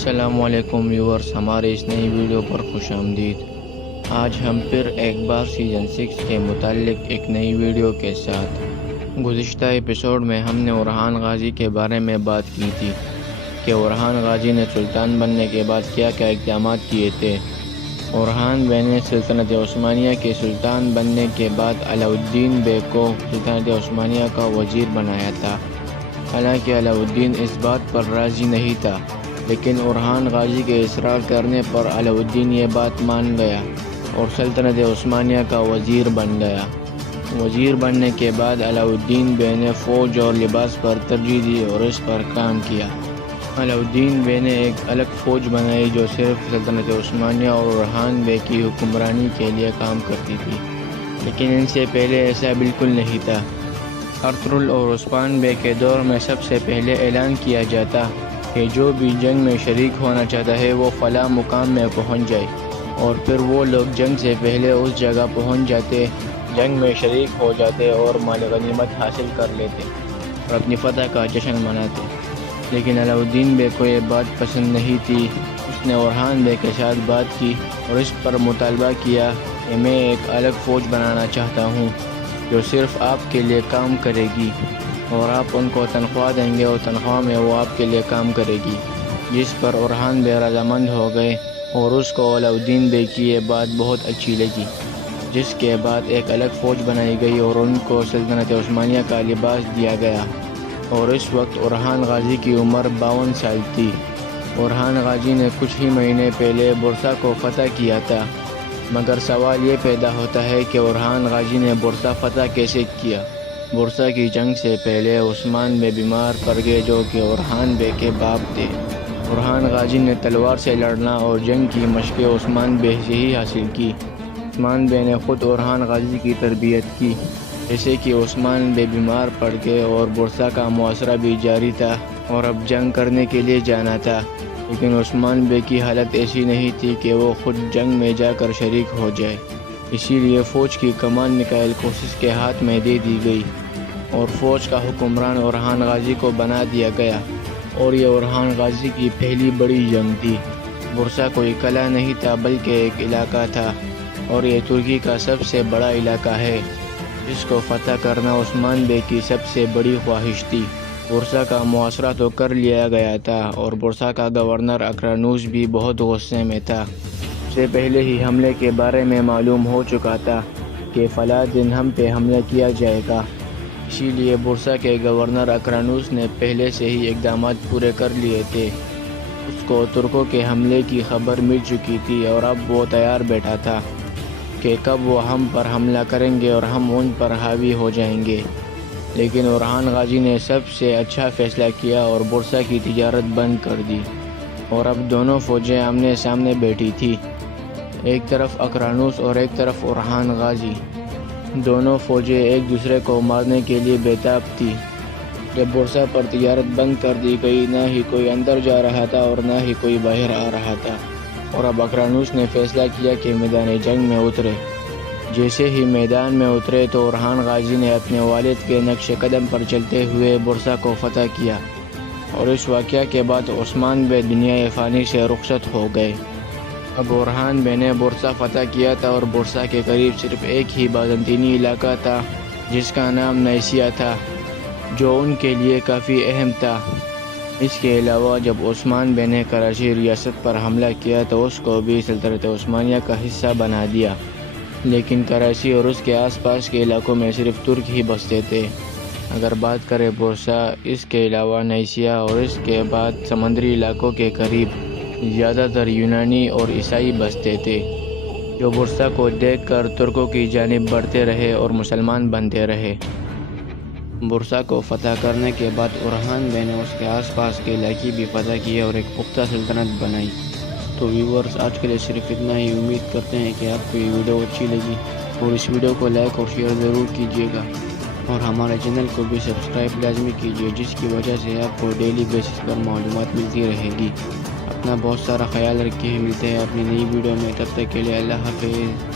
السلام علیکم ویورز، ہمارے اس نئی ویڈیو پر خوش آمدید۔ آج ہم پھر ایک بار سیزن 6 کے متعلق ایک نئی ویڈیو کے ساتھ۔ گزشتہ ایپیسوڈ میں ہم نے اورحان غازی کے بارے میں بات کی تھی کہ اورحان غازی نے سلطان بننے کے بعد کیا کیا اقدامات کیے تھے۔ اورحان بے نے سلطنت عثمانیہ کے سلطان بننے کے بعد علاؤالدین بے کو سلطنت عثمانیہ کا وزیر بنایا تھا۔ حالانکہ علاؤالدین اس بات پر راضی نہیں تھا، لیکن اورحان غازی کے اصرار کرنے پر علاؤالدین یہ بات مان گیا اور سلطنت عثمانیہ کا وزیر بن گیا۔ وزیر بننے کے بعد علاؤالدین بے نے فوج اور لباس پر ترجیح دی اور اس پر کام کیا۔ علاؤالدین بے نے ایک الگ فوج بنائی جو صرف سلطنت عثمانیہ اور اورحان بے کی حکمرانی کے لیے کام کرتی تھی، لیکن ان سے پہلے ایسا بالکل نہیں تھا۔ ارطغرل اور عثمان بے کے دور میں سب سے پہلے اعلان کیا جاتا کہ جو بھی جنگ میں شریک ہونا چاہتا ہے وہ فلاں مقام میں پہنچ جائے، اور پھر وہ لوگ جنگ سے پہلے اس جگہ پہنچ جاتے، جنگ میں شریک ہو جاتے اور مال غنیمت حاصل کر لیتے اور اپنی فتح کا جشن مناتے۔ لیکن علاؤالدین بے کو یہ بات پسند نہیں تھی۔ اس نے اورحان بے کے ساتھ بات کی اور اس پر مطالبہ کیا کہ میں ایک الگ فوج بنانا چاہتا ہوں جو صرف آپ کے لیے کام کرے گی، اور آپ ان کو تنخواہ دیں گے اور تنخواہ میں وہ آپ کے لیے کام کرے گی۔ جس پر اورحان بے رضامند ہو گئے اور اس کو علاؤالدین بے کی یہ بات بہت اچھی لگی، جس کے بعد ایک الگ فوج بنائی گئی اور ان کو سلطنت عثمانیہ کا لباس دیا گیا۔ اور اس وقت اورحان غازی کی عمر 52 سال تھی۔ اورحان غازی نے کچھ ہی مہینے پہلے بورسا کو فتح کیا تھا، مگر سوال یہ پیدا ہوتا ہے کہ اورحان غازی نے بورسا فتح کیسے کیا؟ بورسا کی جنگ سے پہلے عثمان بے بیمار پڑ گئے جو کہ اورحان بے کے باپ تھے۔ اورحان غازی نے تلوار سے لڑنا اور جنگ کی مشقیں عثمان بے سے ہی حاصل کی۔ عثمان بے نے خود اورحان غازی کی تربیت کی۔ جیسے کہ عثمان بے بیمار پڑ گئے اور بورسا کا محاصرہ بھی جاری تھا اور اب جنگ کرنے کے لیے جانا تھا، لیکن عثمان بے کی حالت ایسی نہیں تھی کہ وہ خود جنگ میں جا کر شریک ہو جائے۔ اسی لیے فوج کی کمان مکائیل کوسس کے ہاتھ میں دے دی گئی اور فوج کا حکمران اورحان غازی کو بنا دیا گیا، اور یہ اورحان غازی کی پہلی بڑی جنگ تھی۔ بورسا کوئی قلعہ نہیں تھا بلکہ ایک علاقہ تھا، اور یہ ترکی کا سب سے بڑا علاقہ ہے جس کو فتح کرنا عثمان بے کی سب سے بڑی خواہش تھی۔ بورسا کا محاصرہ تو کر لیا گیا تھا اور بورسا کا گورنر اقرانوس بھی بہت غصے میں تھا۔ اس سے پہلے ہی حملے کے بارے میں معلوم ہو چکا تھا کہ فلاں دن ہم پہ حملہ کیا جائے گا۔ اسی لیے بورسا کے گورنر اقرانوس نے پہلے سے ہی اقدامات پورے کر لیے تھے۔ اس کو ترکوں کے حملے کی خبر مل چکی تھی اور اب وہ تیار بیٹھا تھا کہ کب وہ ہم پر حملہ کریں گے اور ہم ان پر حاوی ہو جائیں گے۔ لیکن اورحان غازی نے سب سے اچھا فیصلہ کیا اور بورسا کی تجارت بند کر دی، اور اب دونوں فوجیں آمنے سامنے بیٹھی تھی، ایک طرف اقرانوس اور ایک طرف اورحان غازی۔ دونوں فوجیں ایک دوسرے کو مارنے کے لیے بیتاب تھی۔ جب بورسا پر تجارت بند کر دی گئی، نہ ہی کوئی اندر جا رہا تھا اور نہ ہی کوئی باہر آ رہا تھا، اور اب اقرانوس نے فیصلہ کیا کہ میدان جنگ میں اترے۔ جیسے ہی میدان میں اترے تو اورحان غازی نے اپنے والد کے نقش قدم پر چلتے ہوئے بورسا کو فتح کیا، اور اس واقعہ کے بعد عثمان بے دنیا فانی سے رخصت ہو گئے۔ اب اورحان بے نے بورسا فتح کیا تھا اور بورسا کے قریب صرف ایک ہی بازنطینی علاقہ تھا جس کا نام نیسیا تھا، جو ان کے لیے کافی اہم تھا۔ اس کے علاوہ جب عثمان بے نے کراچی ریاست پر حملہ کیا تو اس کو بھی سلطنت عثمانیہ کا حصہ بنا دیا، لیکن کراچی اور اس کے آس پاس کے علاقوں میں صرف ترک ہی بستے تھے۔ اگر بات کریں بورسا، اس کے علاوہ نیسیا اور اس کے بعد سمندری علاقوں کے قریب زیادہ تر یونانی اور عیسائی بستے تھے، جو بورسا کو دیکھ کر ترکوں کی جانب بڑھتے رہے اور مسلمان بنتے رہے۔ بورسا کو فتح کرنے کے بعد اورحان بے نے اس کے آس پاس کے علاقے بھی فتح کیے اور ایک پختہ سلطنت بنائی۔ تو ویورز، آج کے لیے صرف اتنا ہی۔ امید کرتے ہیں کہ آپ کو یہ ویڈیو اچھی لگی، اور اس ویڈیو کو لائک اور شیئر ضرور کیجیے گا، اور ہمارے چینل کو بھی سبسکرائب لازمی کیجیے، جس کی وجہ سے آپ کو ڈیلی بیسس پر معلومات ملتی رہے گی۔ اپنا بہت سارا خیال رکھیں، ملتے ہیں اپنی نئی ویڈیو میں، تب تک کے لیے اللہ حافظ۔